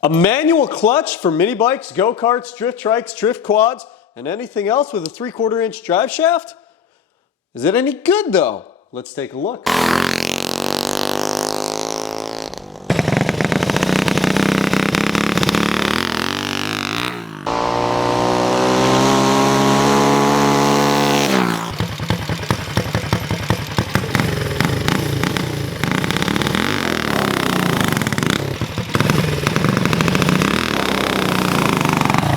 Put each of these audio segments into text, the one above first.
A manual clutch for mini bikes, go-karts, drift trikes, drift quads, and anything else with a 3/4 inch drive shaft? Is it any good though? Let's take a look.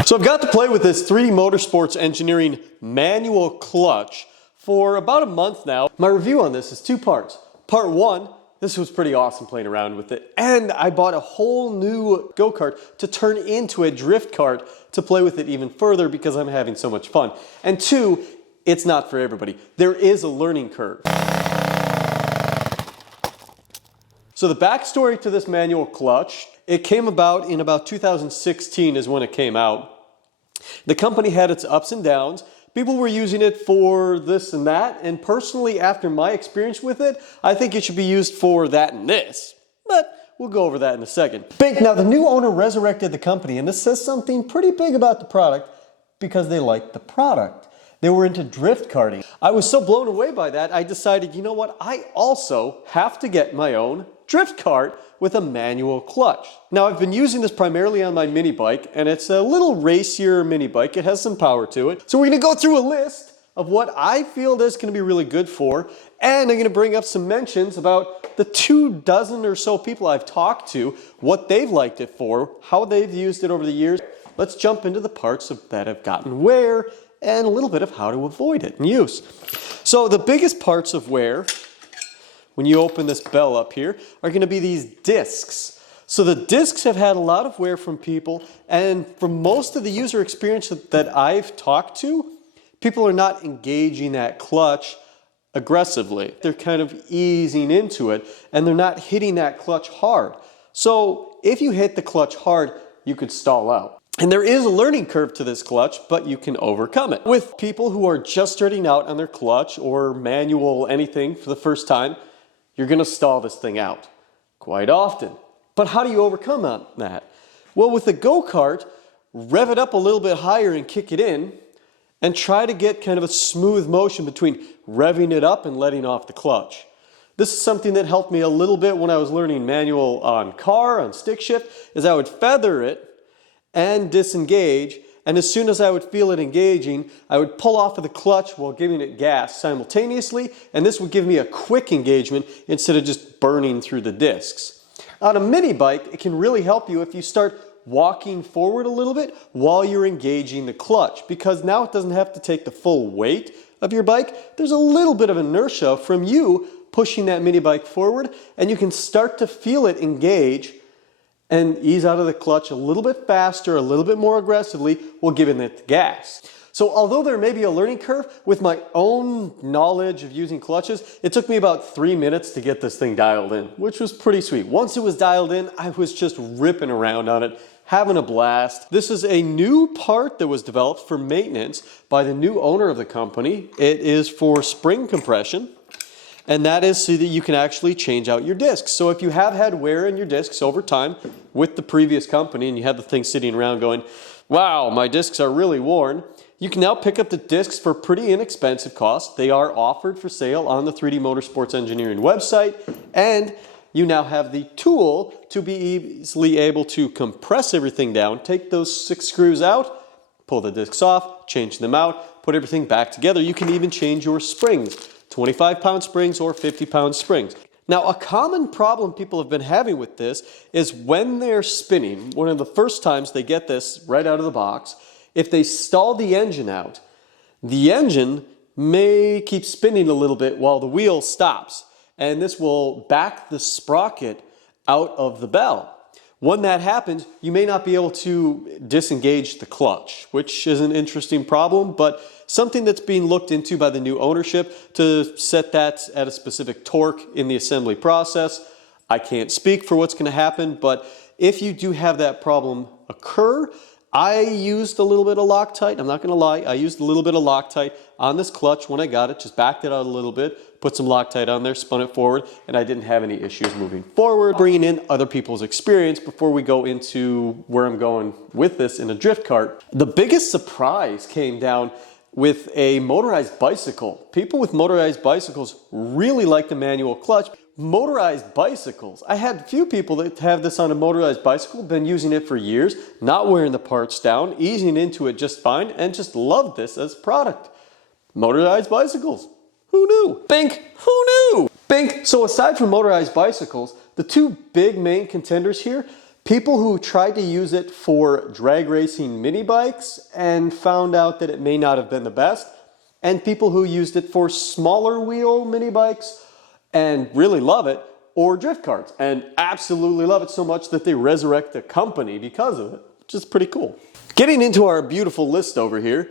So I've got to play with this 3D Motorsports Engineering manual clutch for about a month now. My review on this is 2 parts. Part 1, this was pretty awesome playing around with it, and I bought a whole new go-kart to turn into a drift kart to play with it even further because I'm having so much fun. And 2, it's not for everybody. There is a learning curve. So the backstory to this manual clutch, it came about in about 2016 is when it came out. The company had its ups and downs. People were using it for this and that, and personally, after my experience with it, I think it should be used for that and this. But we'll go over that in a second. Now, the new owner resurrected the company, and this says something pretty big about the product because they liked the product. They were into drift karting. I was so blown away by that, I decided, you know what, I also have to get my own drift kart with a manual clutch. Now, I've been using this primarily on my mini bike, and it's a little racier mini bike. It has some power to it. So we're gonna go through a list of what I feel this is gonna be really good for, and I'm gonna bring up some mentions about the 24 or so people I've talked to, what they've liked it for, how they've used it over the years. Let's jump into the parts that have gotten wear, and a little bit of how to avoid it in use. So the biggest parts of wear, when you open this bell up here, are going to be these discs. So the discs have had a lot of wear from people, and from most of the user experience that I've talked to, people are not engaging that clutch aggressively. They're kind of easing into it, and they're not hitting that clutch hard. So if you hit the clutch hard, you could stall out. And there is a learning curve to this clutch, but you can overcome it. With people who are just starting out on their clutch or manual anything for the first time, you're going to stall this thing out quite often. But how do you overcome that? Well, with the go-kart, rev it up a little bit higher and kick it in, and try to get kind of a smooth motion between revving it up and letting off the clutch. This is something that helped me a little bit when I was learning manual on stick shift, is I would feather it and disengage, and as soon as I would feel it engaging, I would pull off of the clutch while giving it gas simultaneously, and this would give me a quick engagement instead of just burning through the discs. On a mini bike, it can really help you if you start walking forward a little bit while you're engaging the clutch, because now it doesn't have to take the full weight of your bike. There's a little bit of inertia from you pushing that mini bike forward, and you can start to feel it engage and ease out of the clutch a little bit faster, a little bit more aggressively while giving it the gas. So although there may be a learning curve, with my own knowledge of using clutches, it took me about 3 minutes to get this thing dialed in, which was pretty sweet. Once it was dialed in, I was just ripping around on it, having a blast. This is a new part that was developed for maintenance by the new owner of the company. It is for spring compression, and that is so that you can actually change out your discs. So if you have had wear in your discs over time with the previous company and you have the thing sitting around going, wow, my discs are really worn, you can now pick up the discs for pretty inexpensive cost. They are offered for sale on the 3D Motorsports Engineering website, and you now have the tool to be easily able to compress everything down, take those 6 screws out, pull the discs off, change them out, put everything back together. You can even change your springs, 25-pound springs or 50-pound springs. Now, a common problem people have been having with this is when they're spinning, one of the first times they get this right out of the box, if they stall the engine out, the engine may keep spinning a little bit while the wheel stops, and this will back the sprocket out of the bell. When that happens, you may not be able to disengage the clutch, which is an interesting problem, but something that's being looked into by the new ownership to set that at a specific torque in the assembly process. I can't speak for what's going to happen, but if you do have that problem occur, I used a little bit of Loctite. I'm not going to lie. I used a little bit of Loctite on this clutch when I got it, just backed it out a little bit, put some Loctite on there, spun it forward, and I didn't have any issues moving forward. Bringing in other people's experience before we go into where I'm going with this in a drift cart. The biggest surprise came down with a motorized bicycle. People with motorized bicycles really like the manual clutch. Motorized bicycles. I had a few people that have this on a motorized bicycle, been using it for years, not wearing the parts down, easing into it just fine, and just loved this as a product. Motorized bicycles. Who knew? Bink. Who knew? Bink. So aside from motorized bicycles, the two big main contenders here, people who tried to use it for drag racing mini bikes and found out that it may not have been the best, and people who used it for smaller wheel mini bikes and really love it, or drift carts and absolutely love it so much that they resurrect the company because of it, which is pretty cool. Getting into our beautiful list over here,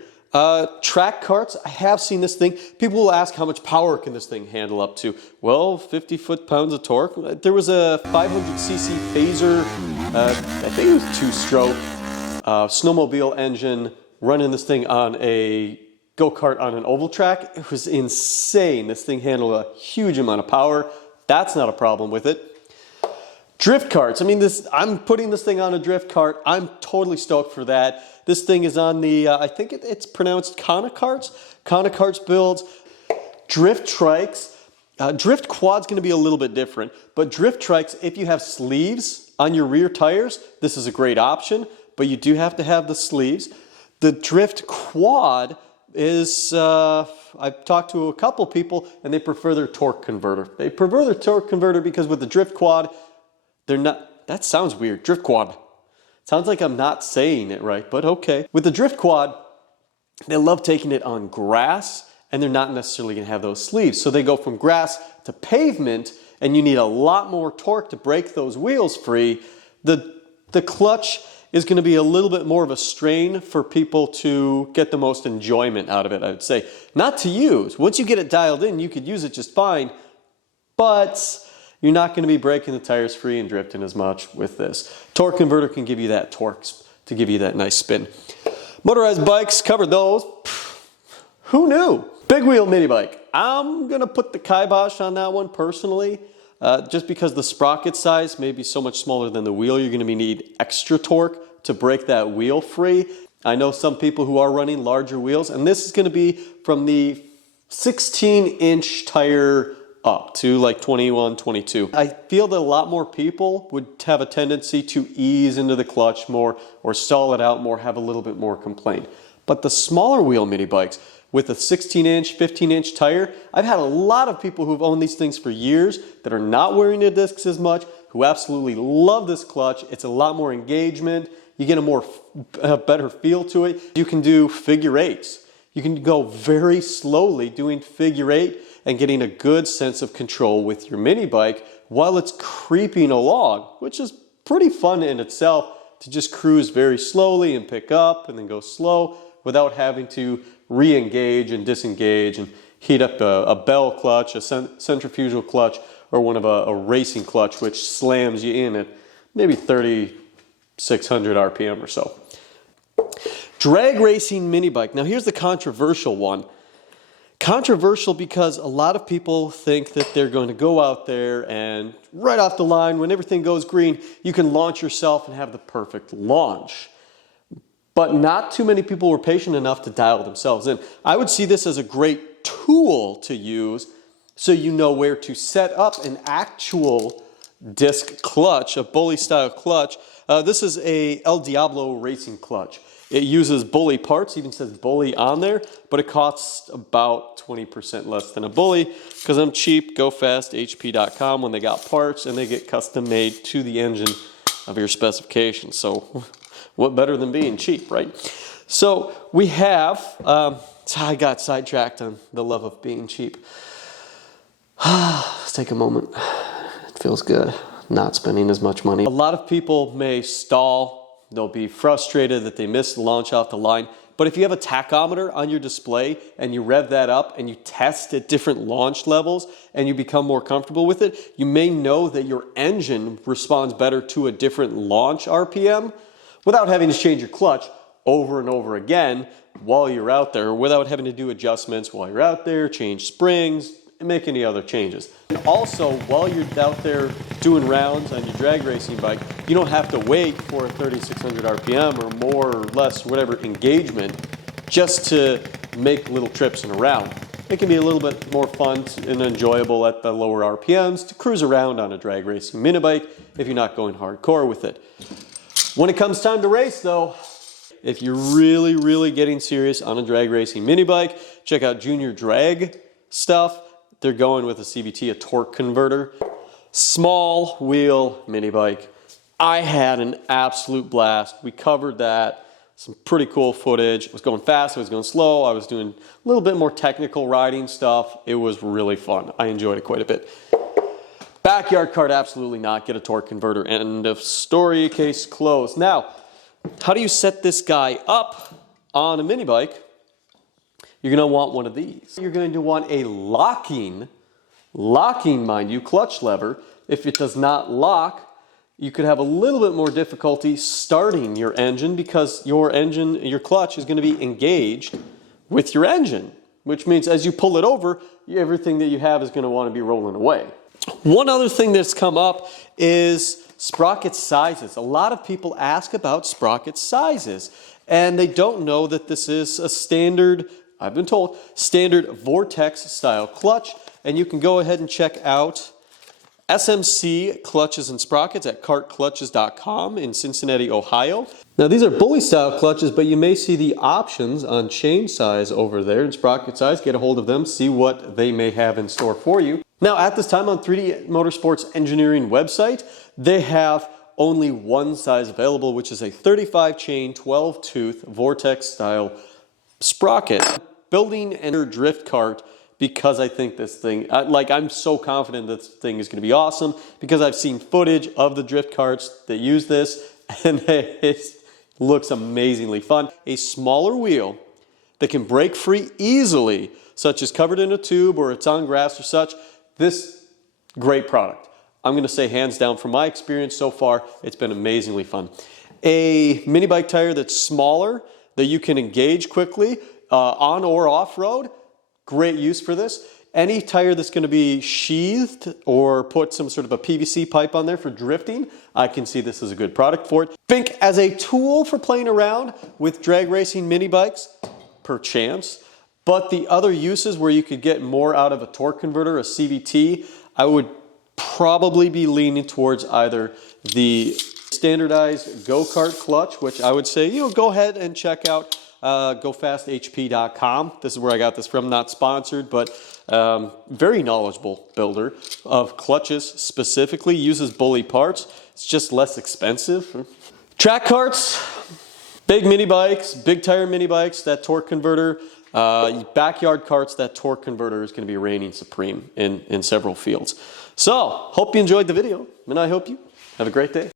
track carts. I have seen this thing. People will ask how much power can this thing handle up to. Well, 50 foot-pounds of torque. There was a 500cc Phaser, I think it was 2-stroke, snowmobile engine running this thing on a go-kart on an oval track. It was insane. This thing handled a huge amount of power. That's not a problem with it. Drift carts. I mean, I'm putting this thing on a drift cart. I'm totally stoked for that. This thing is on the, I think it's pronounced Khana karts. Khana karts builds. Drift trikes. Drift quad's going to be a little bit different, but drift trikes, if you have sleeves on your rear tires, this is a great option, but you do have to have the sleeves. The drift quad is, I've talked to a couple people and they prefer their torque converter. They prefer their torque converter because with the drift quad, they're not, that sounds weird, drift quad. Sounds like I'm not saying it right, but okay. With the drift quad, they love taking it on grass and they're not necessarily gonna have those sleeves. So they go from grass to pavement and you need a lot more torque to break those wheels free. The clutch is going to be a little bit more of a strain for people to get the most enjoyment out of it, I would say. Not to use. Once you get it dialed in, you could use it just fine, but you're not going to be breaking the tires free and drifting as much with this. Torque converter can give you that torque to give you that nice spin. Motorized bikes, covered those. Who knew? Big wheel mini bike. I'm going to put the kibosh on that one personally. Just because the sprocket size may be so much smaller than the wheel, you're going to need extra torque to break that wheel free. I know some people who are running larger wheels, and this is going to be from the 16-inch tire up to like 21, 22. I feel that a lot more people would have a tendency to ease into the clutch more or stall it out more, have a little bit more complaint. But the smaller wheel mini bikes, with a 16-inch, 15-inch tire, I've had a lot of people who've owned these things for years that are not wearing the discs as much, who absolutely love this clutch. It's a lot more engagement. You get a better feel to it. You can do figure eights. You can go very slowly doing figure eight and getting a good sense of control with your mini bike while it's creeping along, which is pretty fun in itself to just cruise very slowly and pick up and then go slow without having to re-engage and disengage and heat up a bell clutch, a centrifugal clutch, or one of a racing clutch, which slams you in at maybe 3,600 RPM or so. Drag racing mini bike. Now here's the controversial one. Controversial because a lot of people think that they're going to go out there and right off the line, when everything goes green, you can launch yourself and have the perfect launch. But not too many people were patient enough to dial themselves in. I would see this as a great tool to use so you know where to set up an actual disc clutch, a bully style clutch. This is a El Diablo racing clutch. It uses bully parts, even says bully on there, but it costs about 20% less than a bully because I'm cheap. Go fast, HP.com when they got parts and they get custom made to the engine of your specifications. So what better than being cheap, right? So we have, I got sidetracked on the love of being cheap. Let's take a moment. It feels good not spending as much money. A lot of people may stall. They'll be frustrated that they missed the launch off the line. But if you have a tachometer on your display and you rev that up and you test at different launch levels and you become more comfortable with it, you may know that your engine responds better to a different launch RPM without having to change your clutch over and over again while you're out there, without having to do adjustments while you're out there, change springs, make any other changes. And also, while you're out there doing rounds on your drag racing bike, you don't have to wait for a 3600 RPM or more or less, whatever engagement, just to make little trips in a round. It can be a little bit more fun and enjoyable at the lower RPMs to cruise around on a drag racing mini bike if you're not going hardcore with it. When it comes time to race though, if you're really getting serious on a drag racing mini bike, check out Junior Drag stuff. They're going with a CVT, a torque converter. Small wheel mini bike. I had an absolute blast. We covered that. Some pretty cool footage. I was going fast, I was going slow, I was doing a little bit more technical riding stuff. It was really fun. I enjoyed it quite a bit. Backyard kart, absolutely not. Get a torque converter. End of story, case closed. Now, how do you set this guy up on a mini bike? You're gonna want one of these. You're going to want a locking, mind you, clutch lever. If it does not lock, you could have a little bit more difficulty starting your engine because your clutch is going to be engaged with your engine, which means as you pull it over, everything that you have is going to want to be rolling away. One other thing that's come up is sprocket sizes. A lot of people ask about sprocket sizes, and they don't know that this is a standard, I've been told, standard Vortex style clutch, and you can go ahead and check out SMC clutches and sprockets at kartclutches.com in Cincinnati, Ohio. Now these are bully style clutches, but you may see the options on chain size over there and sprocket size. Get a hold of them, see what they may have in store for you. Now at this time on 3D Motorsports Engineering website, they have only one size available, which is a 35 chain, 12 tooth Vortex style sprocket. Building a drift kart because I think this thing, I'm so confident this thing is going to be awesome because I've seen footage of the drift karts that use this and it looks amazingly fun. A smaller wheel that can break free easily, such as covered in a tube or it's on grass or such. This, great product. I'm going to say hands down from my experience so far, it's been amazingly fun. A mini bike tire that's smaller that you can engage quickly on or off road. Great use for this. Any tire that's going to be sheathed or put some sort of a PVC pipe on there for drifting, I can see this as a good product for it. Think as a tool for playing around with drag racing mini bikes, perchance. But the other uses where you could get more out of a torque converter, a CVT, I would probably be leaning towards either the standardized GO KART clutch, which I would say, go ahead and check out gofasthp.com. This is where I got this from, not sponsored, but very knowledgeable builder of clutches specifically, uses bully parts. It's just less expensive. Track karts, big mini bikes, big tire mini bikes, that torque converter, backyard karts, that torque converter is going to be reigning supreme in several fields. So, hope you enjoyed the video, and I hope you have a great day.